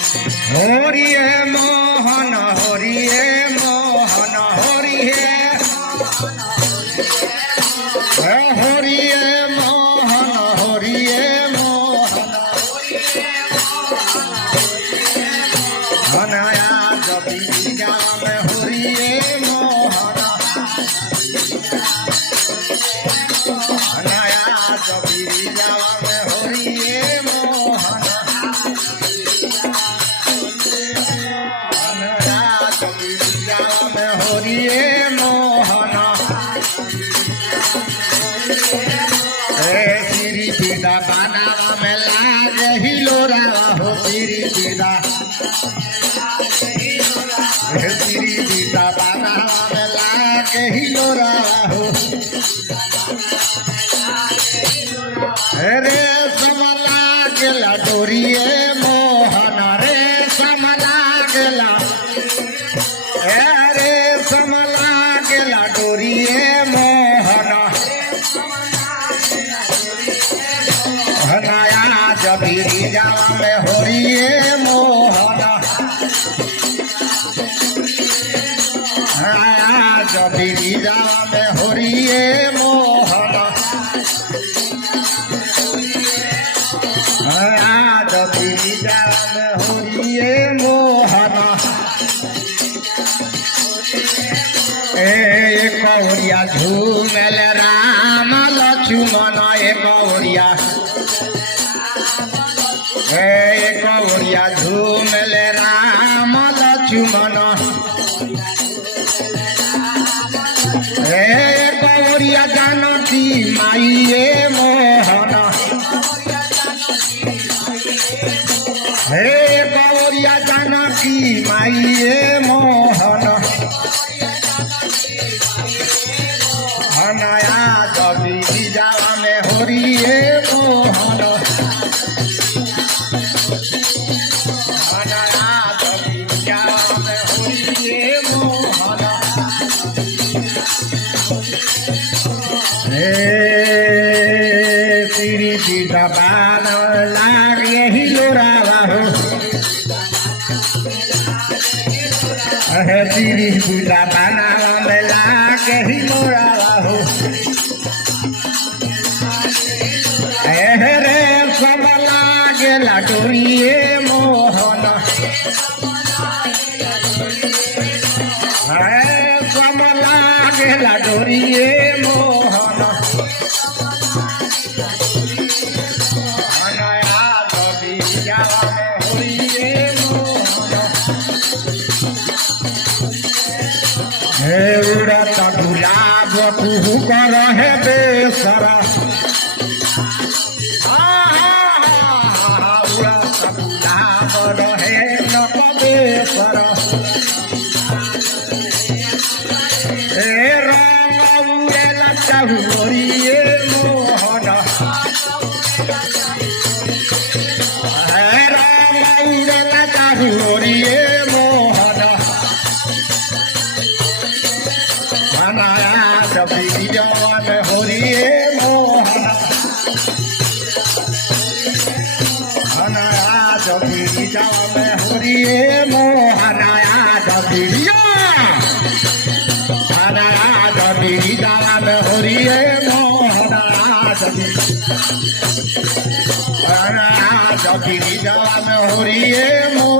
हरिये मोहन हरिये मोहन हरिये हरिये मोहन हरिये मोहन हनया जबी जाम हरिये मोहन हनया जबी जाम हरिये मोहन हरिये मोहन श्री पीदा बनावा में लाग हिलोरा हो श्री पीदा बनावा में लाग हिलोरा हो रे समला गेला डोरिये मोहन रे समला गेला रे समला गेला डोरिये मोहन हनाया जबीरी जावा में हरिये मोहन हनाया जबीरी जावा में हरिये मोहन हनाया जबीरी जावा में हरिये मोहन एक ओरिया झूमेल राम लक्ष्मण एक ओरिया झूमेल राम लक्ष्मण एक ओरिया जानकी माइये मोहन एक ओरिया जानकी माइये मोहन हनया जबी जावा में हरिये मोहन हनया जबी जावा में हरिये मोहन श्री पीदा बान लागे हिलोरा हो श्री पीदा बाना में लागे हिलोरा हो रे समला गेला डोरिये मोहन समला गेला डोरिये मोहन हनया जबी जावा में हरिये मोहन उड़त गुलाब कुहू कर है बेसरा उड़त गुलाब रहे नक बेसर रंग उड़ेला चाहू हरिये मोहन रंग उड़ेला चाहू हरिये मोहन हनया जबी जावा में हरिये मोहन हनया जबी जावा में हरिये मोहन हनया जबी जावा में हरिये मोहन हनया जबी जावा में हरिये मोहन